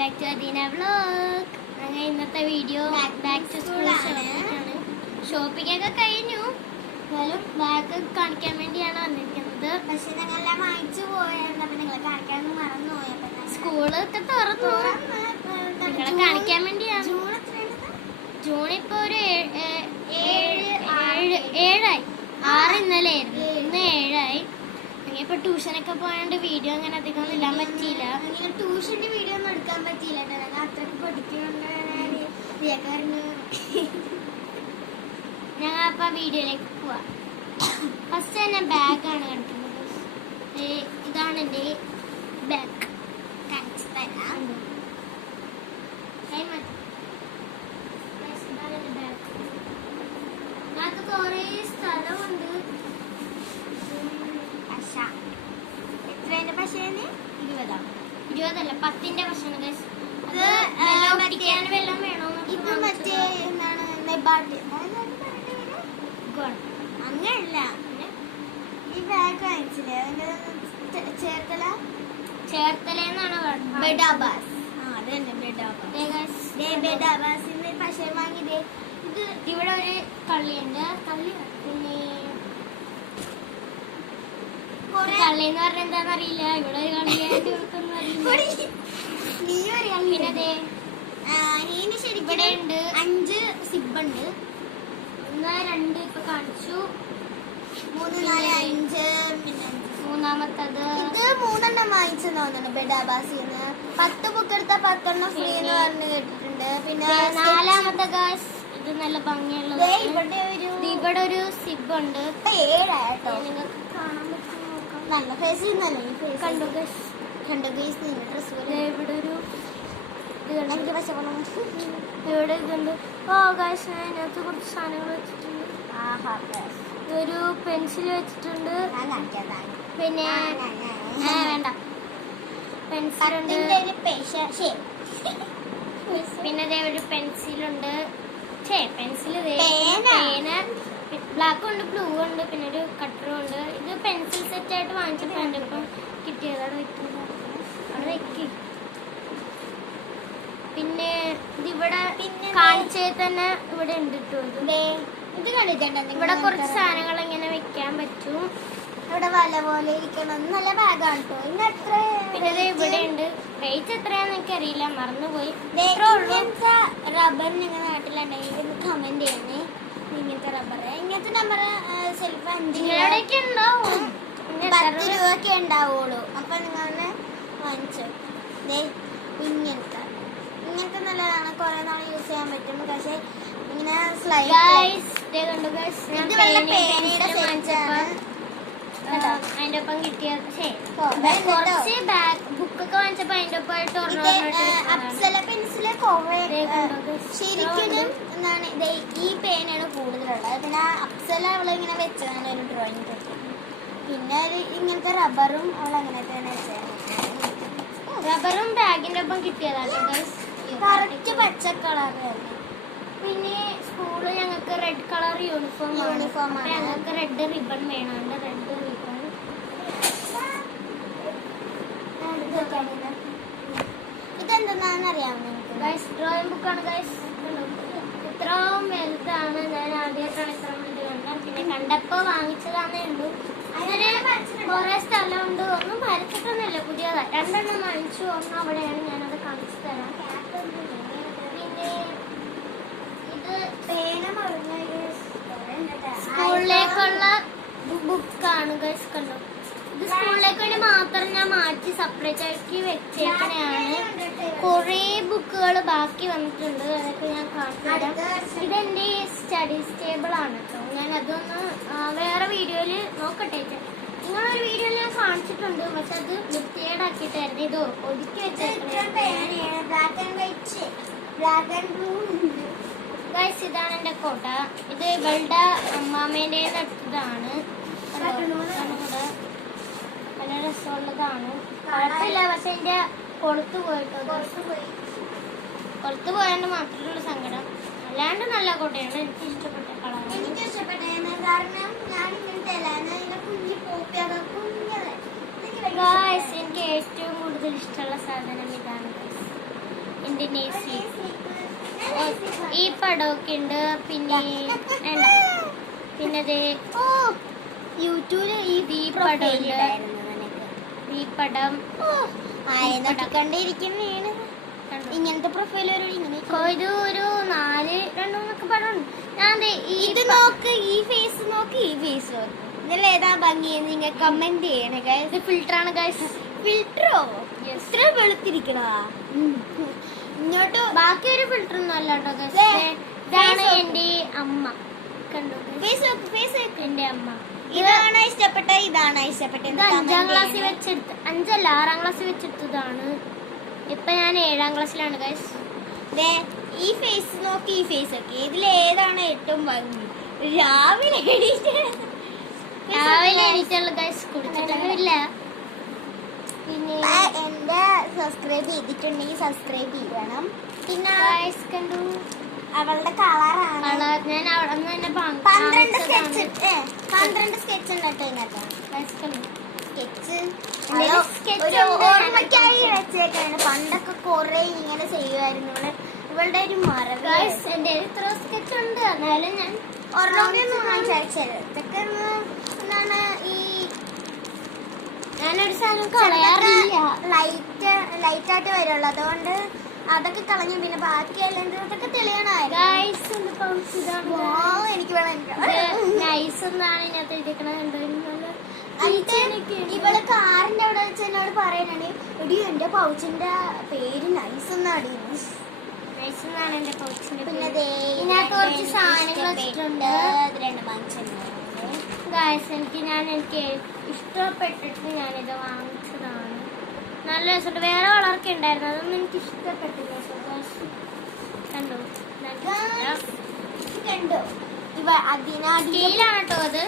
Back to Adeena vlog. അങ്ങനെ ഇന്നത്തെ video back to school ആണ്. ഷോപ്പിംഗ് ഒക്കെ കഴിഞ്ഞു. എന്നാലും ബാഗ് കാണിക്കാൻ വേണ്ടിയാണ് വന്നിരിക്കുന്നത്. പക്ഷെ ഞങ്ങളെല്ലാം വാങ്ങിച്ചു പോയത് നിങ്ങളെ കാണിക്കാൻ മറന്നുപോയി. സ്കൂളൊക്കെ തുറന്നു, നിങ്ങളെ കാണിക്കാൻ വേണ്ടിയാണ്. ജൂൺ ഇപ്പൊ ഒരു 7 6 ഇന്നലെ ആയിരുന്നു, ഇന്ന് 7 ഇപ്പൊ ട്യൂഷനൊക്കെ പോയോണ്ട് വീഡിയോ അങ്ങനെ അധികം ഇടാൻ പറ്റിയില്ല. ട്യൂഷന്റെ വീഡിയോ ഒന്നും എടുക്കാൻ പറ്റിയില്ല. അത്രക്ക് പഠിക്കുന്നുണ്ട്. ഞങ്ങൾ അപ്പൊ വീഡിയോയിലേക്ക് പോവാം. ഫസ്റ്റ് തന്നെ ബാഗാണ് കാണിക്കുന്നത്. ഇതാണ് എന്റെ ബാഗ്. കാണിച്ചു തരാം. ഞങ്ങൾക്ക് കൊറേ സ്ഥലമുണ്ട്. എത്രേന്റെ പശേന് 20 10ന്റെ പശയാണ്. വെള്ളം വേണോ? ഇത് മറ്റേ എന്താണ് അങ്ങനല്ല, ഈ ബാഗ് വാങ്ങിച്ചില്ലേ ചേർത്തലെന്നാണ് ബെഡാബാസ്. അത് തന്നെ ബെഡാബാസിന്റെ പശ വാങ്ങിയതേ. ഇത് ഇവിടെ ഒരു കള്ളിയുണ്ട്. പിന്നെ കള്ളിന്ന് പറഞ്ഞ എന്താന്ന് അറിയില്ല. ഇവിടെ ഒരു കള്ളിയായിട്ട് ഇവിടെ ഉണ്ട് 5 സിബുണ്ട്. 1 2 ഇപ്പൊ കാണിച്ചു. 3 4 5 മൂന്നാമത്തത് ഇത് 3 വാങ്ങിച്ചെന്ന് തോന്നുന്നു ബെഡാബാസിന്ന്. 10 ബുക്ക് എടുത്താൽ 10 ഫ്രീ എന്ന് പറഞ്ഞ് കേട്ടിട്ടുണ്ട്. പിന്നെ 4ാമത്തെ ഗാസ് ഇത് നല്ല ഭംഗിയുള്ളത്. ഇവിടെ ഒരു സിബ് ഉണ്ട്. 7 ആയിട്ടോ. നിങ്ങൾക്ക് കാണാൻ പറ്റും, നോക്കാം. നല്ല ഫേസ് ചെയ്യുന്നല്ലോ ഈ ഫേസ്. കണ്ടു ഗൈസ്, ഡ്രസ് ഇവിടെ ഒരു എനിക്ക് പശ ഇവിടെ ഇതുണ്ട്. ഓ ഗൈസ്, അതിനകത്ത് കുറച്ച് സാധനങ്ങൾ വെച്ചിട്ടുണ്ട്. ഒരു പെൻസിൽ വെച്ചിട്ടുണ്ട്. പിന്നെ വേണ്ട, പെൻസിലുണ്ട്. പിന്നെ ഒരു പെൻസിലുണ്ട്. പെൻസിൽ പേന ബ്ലാക്ക് ഉണ്ട്, ബ്ലൂ ഉണ്ട്, പിന്നെ ഒരു കട്ടറും ഉണ്ട്. ഇത് പെൻസിൽ സെറ്റ് ആയിട്ട് വാങ്ങിച്ചപ്പോ എൻ്റെ ഇപ്പം കിട്ടിയത്. അവിടെ വെക്കുന്നത് അവിടെ വെക്കി. പിന്നെ ഇതിവിടെ കാണിച്ചത് തന്നെ ഇവിടെ ഉണ്ട് കേട്ടോ. ഇത് കണ്ടിട്ടുണ്ട്. ഇവിടെ കുറച്ച് സാധനങ്ങൾ ഇങ്ങനെ വെക്കാൻ പറ്റും. ഇവിടെ വല പോലെ ഇരിക്കണം. നല്ല ബാഗാണ് കേട്ടോ. ഇന്നത്ര പിന്നെ ഇവിടെ ഉണ്ട്. റേറ്റ് എത്രയാന്ന് എനിക്കറിയില്ല, മറന്നുപോയി. റബ്ബർ നിങ്ങളുടെ നാട്ടിലുണ്ടെങ്കിൽ കമന്റ് ചെയ്യണേ. ഇങ്ങനത്തെ റബ്ബർ, ഇങ്ങനത്തെ നമ്പർ ചിലപ്പോ 5 ഉണ്ടാവും, 10 രൂപയൊക്കെ ഉണ്ടാവുള്ളൂ. അപ്പൊ നിങ്ങളെ വാങ്ങിച്ചോ. ഇങ്ങനത്തെ നല്ലതാണ്, കുറെ നാൾ യൂസ് ചെയ്യാൻ പറ്റും. പക്ഷെ ഇങ്ങനെ സ്ലൈഡ് പേനയുടെ അതിന്റെ ഒപ്പം കിട്ടിയത്. കുറച്ച് ബുക്കൊക്കെ വാങ്ങിച്ചപ്പോ അതിന്റെ ഒപ്പം അപ്സല പെൻസില് ശരിക്കും എന്താണ് ഈ പേനയാണ് കൂടുതലുള്ളത്. പിന്നെ അപ്സല അവളിങ്ങനെ വെച്ചതാണ് ഒരു ഡ്രോയിങ് പറ്റി. പിന്നെ ഇങ്ങനത്തെ റബ്ബറും അവൾ അങ്ങനെ തന്നെ വെച്ചാണ്. റബ്ബറും ബാഗിന്റെ ഒപ്പം കിട്ടിയതാണ് കറക്റ്റ് പച്ച കളറ്. പിന്നെ സ്കൂളിൽ ഞങ്ങൾക്ക് റെഡ് കളർ യൂണിഫോം ആണ്. ഞങ്ങൾക്ക് റെഡ് റിബൺ വേണം. റെഡ് റിബൺ ഇതെന്താന്ന് അറിയാമോ? ഡ്രോയിങ് ബുക്കാണ് ഗൈസ്. ഇത്രയും വലുതാണ്. ഞാൻ ആദ്യമായിട്ടാണ് ഇത്ര വലുത് കണ്ടത്. പിന്നെ കണ്ടപ്പോ വാങ്ങിച്ചതാണേ ഉള്ളൂ. അങ്ങനെ കുറെ സ്ഥലമുണ്ട്. ഒന്നും വരച്ചിട്ടൊന്നുമില്ല, പുതിയതാണ്. 2 വാങ്ങിച്ചു. ഒന്നും അവിടെയാണ്, ഞാനത് കാണിച്ചു തരാം. പിന്നെ സ്കൂളിലേക്കുള്ള ബുക്കാണ് ഗൈസ്. കണ്ടോ, ഇത് സ്കൂളിലേക്ക് വേണ്ടി മാത്രം ഞാൻ മാറ്റി സെപ്പറേറ്റ് ആക്കി വെച്ചേക്കണെയാണ്. കുറേ ബുക്കുകൾ ബാക്കി വന്നിട്ടുണ്ട്, അതൊക്കെ ഞാൻ കാണിച്ചു തരാം. ഇതെന്റെ സ്റ്റഡീസ് ടേബിൾ ആണ് കേട്ടോ. ഞാൻ അതൊന്ന് വേറെ വീഡിയോയില് നോക്കട്ടെ. നിങ്ങളൊരു വീഡിയോയിൽ ഞാൻ കാണിച്ചിട്ടുണ്ട്, പക്ഷെ അത് വൃത്തികേടാക്കിയിട്ടായിരുന്നു. ഇത് ഒതുക്കി വെച്ചേക്കണേ. ഗൈസ്, ഇതാണ് എന്റെ കോട്ട. ഇത് ഇവളുടെ അമ്മാമ്മേന്റെ എടുത്തതാണ്. നല്ല രസമുള്ളതാണ്. കുഴപ്പമില്ല, പക്ഷെ എന്റെ കൊളുത്തു പോയിട്ടോ. കൊളുത്തു പോയാണ്ട് മാത്രമുള്ള സങ്കടം. അല്ലാണ്ട് നല്ല കോട്ടയാണ്. എനിക്ക് ഇഷ്ടപ്പെട്ട കളർ. ഗൈസ്, എനിക്ക് ഏറ്റവും കൂടുതൽ ഇഷ്ടമുള്ള സാധനം ഇതാണ് ഗൈസ്. എന്റെ നേസി. ഈ പടമൊക്കെ ഉണ്ട്. പിന്നെ വേണ്ട, പിന്നെ യൂട്യൂബില് ഈ പടം ഉണ്ട്. ഈ പടം കണ്ടിരിക്കുന്നതാണ്. ഇങ്ങനത്തെ പ്രൊഫൈൽ ഇങ്ങനെ ഇത് ഒരു 2-3 പടം ഉണ്ട്. ഞാൻ ഇത് നോക്ക്, ഈ ഫേസ് നോക്ക്, ഈ ഫേസ് നോക്ക്. ഇതിൽ ഏതാ ഭംഗിയെന്ന് നിങ്ങൾ കമന്റ് ചെയ്യണേ ഗൈസ്. ഇത് ഫിൽറ്ററാണ് ഗൈസ്. ഫിൽറ്ററോ? ഇത്ര വെളുത്തിരിക്കണോ? ഇങ്ങോട്ട് ബാക്കി ഒരു ഫിൽറ്റർ ഒന്നും അല്ല കേട്ടോ ഗൈസ്. ഇതാണ് എന്റെ അമ്മ. കണ്ടു ഫേസ് നോക്ക്, ഫേസ് നോക്ക്. എന്റെ അമ്മ. ഇതാണ് ഇഷ്ടപ്പെട്ട, ഇതാണ് ഇഷ്ടപ്പെട്ട. ഇത് 5ാം ക്ലാസ്സിൽ വെച്ചെടുത്ത്, 5അല്ല 6ാം ക്ലാസ്സിൽ വെച്ചെടുത്തതാണ്. ഇപ്പൊ ഞാൻ 7ാം ക്ലാസ്സിലാണ് ഗൈസ്. ഈ ഫേസ് നോക്കി, ഈ ഫേസ് നോക്കി. ഇതിൽ ഏതാണ് ഏറ്റവും ഭംഗി? രാവിലെ എണീറ്റുള്ള ഗൈസ്. കുടിച്ചിട്ടൊന്നുമില്ല. പിന്നെ എന്റെ സബ്സ്ക്രൈബ് ചെയ്തിട്ടുണ്ടെങ്കിൽ സബ്സ്ക്രൈബ് ചെയ്യണം. പിന്നെ ഗൈസ് കണ്ടു അവളുടെ കളറാണ്. ഞാൻ അവിടെ നിന്ന് തന്നെ 12 സ്കെച്ച് ഉണ്ട് കേട്ടോ ഇന്നത്തെ സ്കെച്ച്. ഓർമ്മയ്ക്കായി വെച്ചേക്കാണ്. പണ്ടൊക്കെ കൊറേ ഇങ്ങനെ ചെയ്യുമായിരുന്നു. ഇവളുടെ ഒരു മറവ്. എന്റെ ഇത്ര സ്കെച്ച് ഉണ്ട്. എന്നാലും ഞാൻ ഒരെണ്ണമൊന്നും കാണിച്ചത് ഇതൊക്കെ എന്താണ് ഈ ഞാനൊരു സാധനം കളയാറില്ല. ലൈറ്റായിട്ട് വരുള്ളൂ. അതുകൊണ്ട് അതൊക്കെ കളഞ്ഞു. പിന്നെ ബാക്കിയെല്ലാം ഇതൊക്കെ തെളിയണമായിരുന്നു. എനിക്ക് നൈസ് എന്നാണ് ഇതിനകത്ത് എഴുതിക്കണത്. ഇവള് കാറിന്റെ അവിടെ വെച്ച് എന്നോട് പറയാനാണ്, എടി എന്റെ പൗച്ചിന്റെ പേര് നൈസ് എന്നാണ്. നൈസ് എന്നാണ് എന്റെ പൗച്ചിന്റെ. പിന്നെ ഇതിനകത്ത് കുറച്ച് സാധനങ്ങൾ വെച്ചിട്ടുണ്ട്. 2 മനുഷ്യനുണ്ട് ഗായ്സ്. എനിക്ക് ഇഷ്ടപ്പെട്ടിട്ട് ഞാനിത് വാങ്ങിച്ചതാണ്. നല്ല രസമുണ്ട്. വേറെ കളറൊക്കെ ഉണ്ടായിരുന്നു, അതൊന്നും എനിക്ക് ഇഷ്ടപ്പെട്ടില്ല. കണ്ടോ കണ്ടോ? സ്റ്റീലാണ് കേട്ടോ അത്.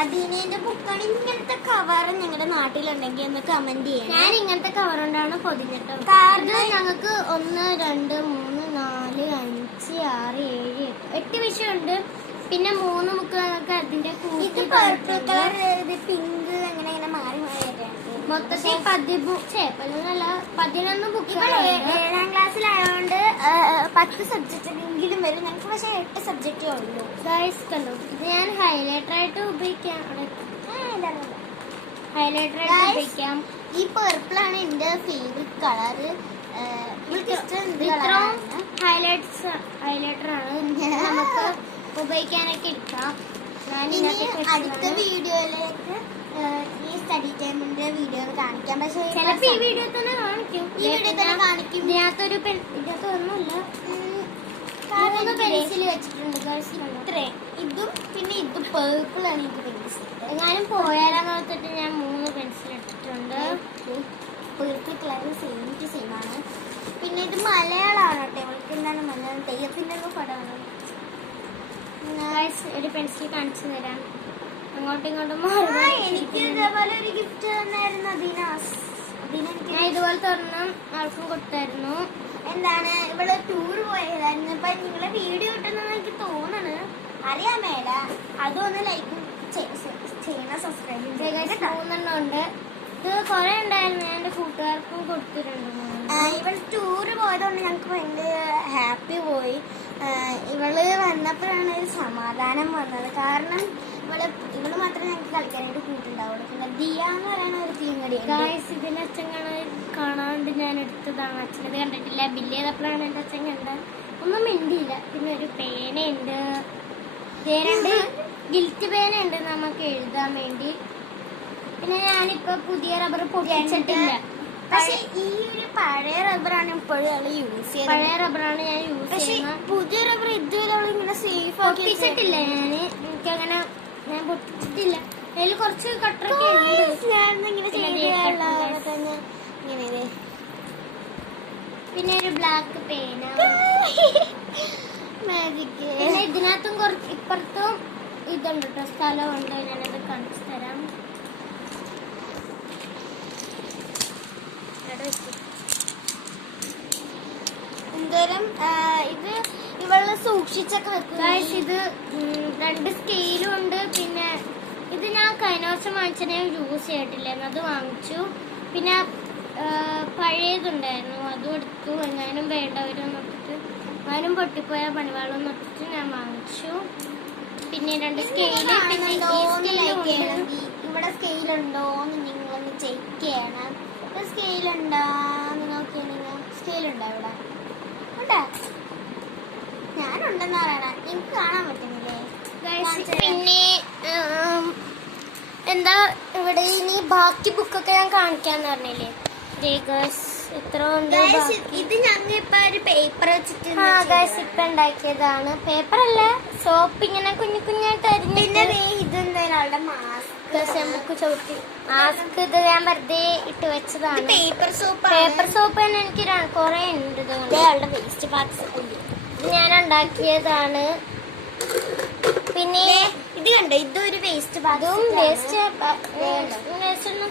അദീനേന്റെ ബുക്കാണ്. ഇങ്ങനത്തെ കവർ ഞങ്ങളുടെ നാട്ടിലുണ്ടെങ്കിൽ ഒന്ന് കമന്റ് ചെയ്യണം. ഞാൻ ഇങ്ങനത്തെ കവർ കൊണ്ടാണ് പൊതിഞ്ഞിട്ടോ. ഇത് ഞങ്ങൾക്ക് 1, 2, 3, 4, 5, 6, 7, 8 വിഷയമുണ്ട്. പിന്നെ 3 ബുക്ക് ഞങ്ങൾക്ക് അതിന്റെ ഇത് പർപ്പിൾ കളർ, ഇത് പിങ്ക്, അങ്ങനെ അങ്ങനെ മാറി മാറിയിട്ടാണ്. മൊത്തത്തിൽ 11 ബുക്ക്. 7ാം ക്ലാസ്സിലായതുകൊണ്ട് 10 സബ്ജക്റ്റ് എങ്കിലും വരും. ഞങ്ങൾക്ക് പക്ഷെ 8 സബ്ജക്റ്റേ ഉള്ളൂ. ഗൈസ് കണ്ടോ, ഇത് ഞാൻ ഹൈലൈറ്റർ ആയിട്ട് ഉപയോഗിക്കാം. ഹൈലൈറ്റർ ആയിട്ട് ഉപയോഗിക്കാം. ഈ പർപ്പിൾ ആണ് എന്റെ ഫേവറേറ്റ് കളർ. ഇത്രയും ഹൈലൈറ്റർ ആണ്. നമുക്ക് ഉപയോഗിക്കാനൊക്കെ എടുക്കാം. അടുത്ത വീഡിയോയിലേക്ക് ഈ സ്റ്റഡി ടൈമിന്റെ വീഡിയോ കാണിക്കാം. പക്ഷേ ചിലപ്പോ ഈ വീഡിയോ തന്നെ കാണിക്കും. ഇതിനകത്തൊരു ഇതിനകത്തൊന്നുമില്ല. 3 പെൻസിൽ വെച്ചിട്ടുണ്ട്. ഇതും പിന്നെ ഇതും പേർപ്പിൾ ആണ് എനിക്ക് പെൻസിൽ. എങ്ങാനും പോയാലെന്ന് ഓർത്തിട്ട് ഞാൻ 3 പെൻസിൽ എടുത്തിട്ടുണ്ട്. Purple colour same to same ആണ്. പിന്നെ ഇത് മലയാളമാണ് കേട്ടോ. ഇവൾക്ക് എന്താണ് മലയാളം തെയ്യത്തിന്റെ പടമാണ്. ഒരു പെൻസിൽ കാണിച്ചു തരാം. അങ്ങോട്ടും ഇങ്ങോട്ടും എനിക്ക് ഇതേപോലെ ഒരു ഗിഫ്റ്റ് തന്നായിരുന്നു അദീനാസ്. ഞാൻ ഇതുപോലെ തുറന്നും ആൾക്കും കൊടുത്തായിരുന്നു. എന്താണ് ഇവള് ടൂർ പോയതായിരുന്നു. ഇപ്പൊ നിങ്ങളെ വീഡിയോ കിട്ടുന്നെന്ന് എനിക്ക് തോന്നണ്. അറിയാൻ മേല. അതൊന്ന് ലൈക്ക് ചെയ്യണം, സബ്സ്ക്രൈബ് ചെയ്യണം. 3 ഉണ്ട്. ഇത് കുറെ ഉണ്ടായിരുന്നു. ഞാൻ എന്റെ കൂട്ടുകാർക്കും കൊടുത്തിട്ടുണ്ട്. ഇവൾ ടൂറ് പോയതുകൊണ്ട് ഞങ്ങൾക്ക് ഭയങ്കര ഹാപ്പി പോയി. ഇവള് വന്നപ്പോഴാണ് ഒരു സമാധാനം വന്നത്. കാരണം ഇവള് മാത്രമേ ഞങ്ങൾക്ക് കളിക്കാനായിട്ട് കൂട്ടുണ്ടാവുള്ളൂ. പിന്നെ ദിയ എന്ന് പറയുന്ന ഒരു തീങ്ങടി. ഇതിന്റെ അച്ഛൻ കാണാണ്ട് ഞാൻ എടുത്തതാണ്. അച്ഛനത് കണ്ടിട്ടില്ല. ബില്ല് ചെയ്തപ്പോഴാണ് എന്റെ അച്ഛൻ കണ്ടത്. ഒന്നും മിണ്ടിയില്ല. പിന്നെ ഒരു പേനയുണ്ട്. 2 ഗിൽറ്റ് പേനയുണ്ട് നമുക്ക് എഴുതാൻ വേണ്ടി. പിന്നെ ഞാനിപ്പോ പുതിയ റബ്ബർ പൊട്ടിച്ചിട്ടില്ല. പക്ഷെ ഈ ഒരു പഴയ റബ്ബറാണ് ഇപ്പോഴും യൂസ് ചെയ്യുന്നത്. പഴയ റബ്ബറാണ് ഞാൻ യൂസ് ചെയ്യുന്നത്. പുതിയ റബ്ബർ ഇതുവരെ ഇങ്ങനെ സേഫ് പൊട്ടിച്ചിട്ടില്ല. എനിക്കങ്ങനെ ഞാൻ പൊട്ടിച്ചിട്ടില്ല. അതിൽ കുറച്ച് കട്ടറൊക്കെ ഉണ്ട്. പിന്നെ ഒരു ബ്ലാക്ക് പേന. മാജിക്. പിന്നെ ഇതിനകത്തും കുറച്ച് ഇപ്പുറത്തും ഇതുണ്ട് കേട്ടോ, സ്ഥലമുണ്ട്. ഞാനത് കാണിച്ചു തരാം. എന്തോരം ഇത് ഇവള് സൂക്ഷിച്ചൊക്കെ വെക്കും. ഇത് 2 സ്കെയിലും ഉണ്ട്. പിന്നെ ഇത് ഞാൻ കഴിഞ്ഞ വർഷം വാങ്ങിച്ചത് യൂസ് ചെയ്തിട്ടില്ലായിരുന്നു. അത് വാങ്ങിച്ചു. പിന്നെ പഴയ ഇതുണ്ടായിരുന്നു, അതും എടുത്തു. എങ്ങാനും വേണ്ടവരും നോക്കിട്ട് എങ്ങാനും പൊട്ടിപ്പോയ പണിവാളും നോക്കിട്ട് ഞാൻ വാങ്ങിച്ചു. പിന്നെ 2 സ്കെയില്, പിന്നെ ഈ സ്കെയിലുണ്ട്. ഇവിടെ സ്കെയിൽ ഉണ്ടോന്ന് നിങ്ങളൊന്ന് ചെക്ക് ചെയ്യണം. സ്കെയിൽ ഉണ്ടോന്ന് നോക്കിയാ നിങ്ങൾ സ്കെയിൽ ഉണ്ടോ ഇവിടെ? ഉണ്ടോ? ഞാനുണ്ടെന്ന് പറയണ എനിക്ക് കാണാൻ പറ്റുന്നില്ലേ? പിന്നെ എന്താ ഇവിടെ ഇനി ബാക്കി ബുക്കൊക്കെ ഞാൻ കാണിക്കാന്ന് പറഞ്ഞില്ലേ. എത്ര ഉണ്ട് ബാക്കി. ഇത് ഞങ്ങൾ ഇപ്പൊ ഒരു പേപ്പർ വെച്ചിട്ട് ഇപ്പൊ ഉണ്ടാക്കിയതാണ്. പേപ്പർ അല്ല, സോപ്പ് ഇങ്ങനെ കുഞ്ഞു കുഞ്ഞായിട്ട് അരിഞ്ഞ്. പിന്നെ ഇതെന്തായാലും മാസ്ക് ബുക്ക് ചവിട്ടി മാസ്ക് ഇത് ഞാൻ വെറുതെ ഇട്ട് വെച്ചതാണ്. പേപ്പർ സോപ്പ് പേപ്പർ സോപ്പ് തന്നെ എനിക്ക് കുറെ ഉണ്ട്. ഇതുകൊണ്ട് വേസ്റ്റ് പാർട്സ് ഇത് ഞാൻ ഉണ്ടാക്കിയതാണ്. പിന്നെ ഇത് കണ്ടോ, ഇതൊരു വേസ്റ്റ് അതും വേസ്റ്റ്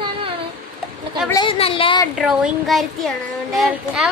സാധനമാണ്. അവള് നല്ല ഡ്രോയിങ് കാര്യത്തിയാണ്. ഞാൻ